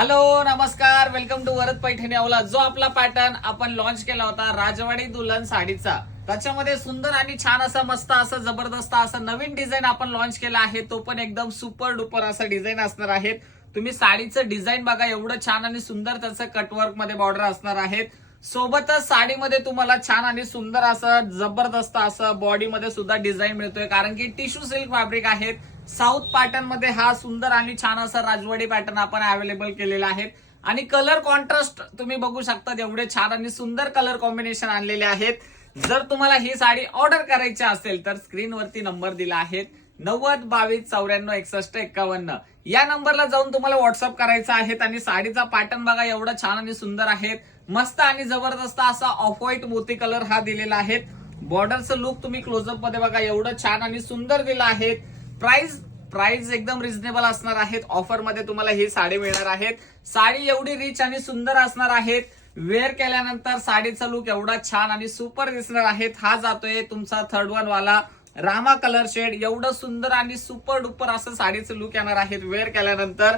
Hello नमस्कार, welcome to Varad Paithani अवला. जो आपला पॅटर्न आपण लॉन्च केला होता राजवाडी दुल्हन साडीचा, त्याच्यामध्ये सुंदर आणि छान असा मस्त असं जबरदस्त असं नवीन डिझाईन आपण लॉन्च केला आहे. तो पण एकदम सुपर डुपर असा डिझाईन असणार आहे. तुम्ही साडीचं डिझाईन बघा, एवढं छान आणि सुंदर त्याचं कटवर्क मध्ये बॉर्डर असणार आहेत. सोबतच साडीमध्ये तुम्हाला छान आणि सुंदर असं जबरदस्त असं बॉडीमध्ये सुद्धा डिझाईन मिळतोय, कारण की टिश्यू सिल्क फॅब्रिक आहेत. साऊथ पॅटर्न मध्ये हा सुंदर आणि छान असा राजवाडी पॅटर्न आपण अवेलेबल केलेला आहे. आणि कलर कॉन्ट्रास्ट तुम्ही बघू शकता, एवढे छान आणि सुंदर कलर कॉम्बिनेशन आणलेले आहेत. जर तुम्हाला ही साडी ऑर्डर करायची असेल तर स्क्रीनवरती नंबर दिला आहे 90 22 94 61 51. या नंबरला जाऊन तुम्हाला व्हॉट्सअप करायचं आहे. आणि साडीचा पॅटर्न बघा, एवढा छान आणि सुंदर आहे. मस्त आणि जबरदस्त असा ऑफ व्हाईट मोती कलर हा दिलेला आहे. बॉर्डरचं लुक तुम्ही क्लोजअप मध्ये बघा, एवढं छान आणि सुंदर दिलं आहे. प्राइस एकदम रिझनेबल असणार आहेत. ऑफर मध्ये तुम्हाला ही साडी मिळणार आहेत. साडी एवढी रिच आणि सुंदर असणार आहेत. वेअर केल्यानंतर साडीचा लुक एवढा छान आणि सुपर दिसणार आहेत. हा जातोय तुमचा 3rd वाला रामा कलर शेड. एवढं सुंदर आणि सुपर डुपर असं साडीचं लुक येणार आहेत वेअर केल्यानंतर.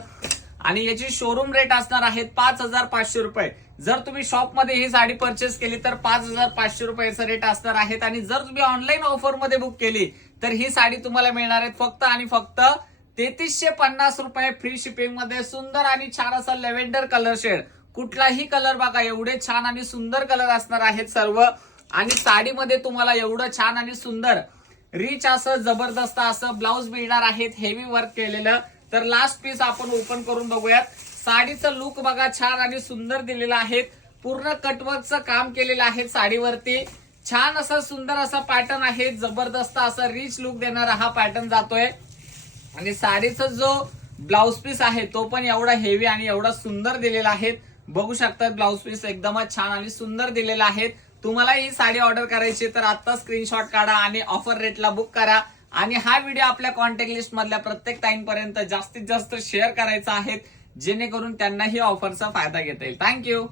आणि याची शोरूम रेट असणार आहेत 5500 रुपये. जर तुम्ही शॉप मध्ये ही साडी परचेस केली तर 5500 रुपयाचा रेट असणार आहेत. आणि जर तुम्ही ऑनलाईन ऑफर मध्ये बुक केली तर ही साडी तुम्हाला मिळणार आहे फक्त आणि फक्त 3350 रुपये फ्री शिपिंग मध्ये. सुंदर आणि छान असा लेव्हेंडर कलर शेड, कुठलाही कलर बघा, एवढे छान आणि सुंदर कलर असणार आहेत सर्व. आणि साडीमध्ये तुम्हाला एवढं छान आणि सुंदर रिच असं जबरदस्त असं ब्लाउज मिळणार आहेत, हेवी वर्क केलेलं. तर लास्ट पीस आपण ओपन करून बघूयात. साडीचं लुक बघा, छान आणि सुंदर दिलेलं आहे. पूर्ण कटवर्कचं काम केलेलं आहे साडीवरती. छान असा सुंदर असा पॅटर्न आहे. जबरदस्त असा रिच लुक देणारा हा पॅटर्न जातोय. आणि साडीचा जो ब्लाउज पीस आहे तो पण एवढा हेवी आणि एवढा सुंदर दिलेला आहे. बघू शकता ब्लाउज पीस एकदमच छान आणि सुंदर दिलेला आहे. तुम्हाला ही साडी ऑर्डर करायची तर आता स्क्रीनशॉट काढा आणि ऑफर रेटला बुक करा. आणि हा व्हिडिओ आपल्या कॉन्टॅक्ट लिस्ट मधल्या प्रत्येक ताईंपर्यंत जास्तीत जास्त शेअर करायचा आहे, जेणेकरून त्यांनाही ऑफरचा फायदा घेता येईल. थँक्यू.